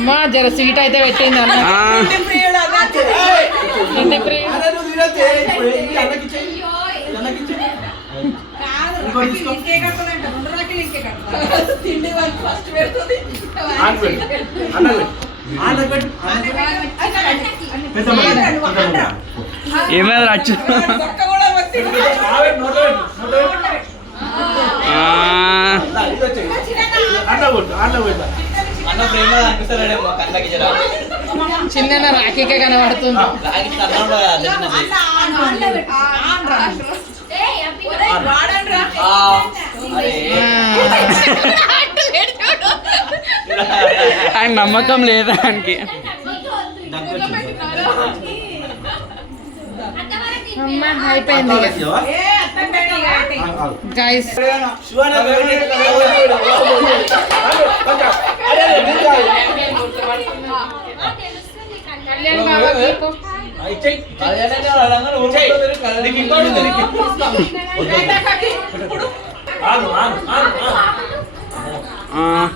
అమ్మ జర స్వీట్ అయితే పెట్టింది అన్న. ఏమైనా రచ్చు చిన్న రాఖీకే కనబడుతుంది. ఆయన నమ్మకం లేదా ఆయనకి. అమ్మ అయిపోయింది గైస్.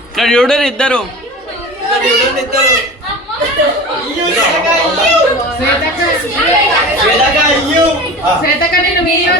ఇక్కడ చూడరు ఇద్దరు. శ్వేతక్క నేను వీడియో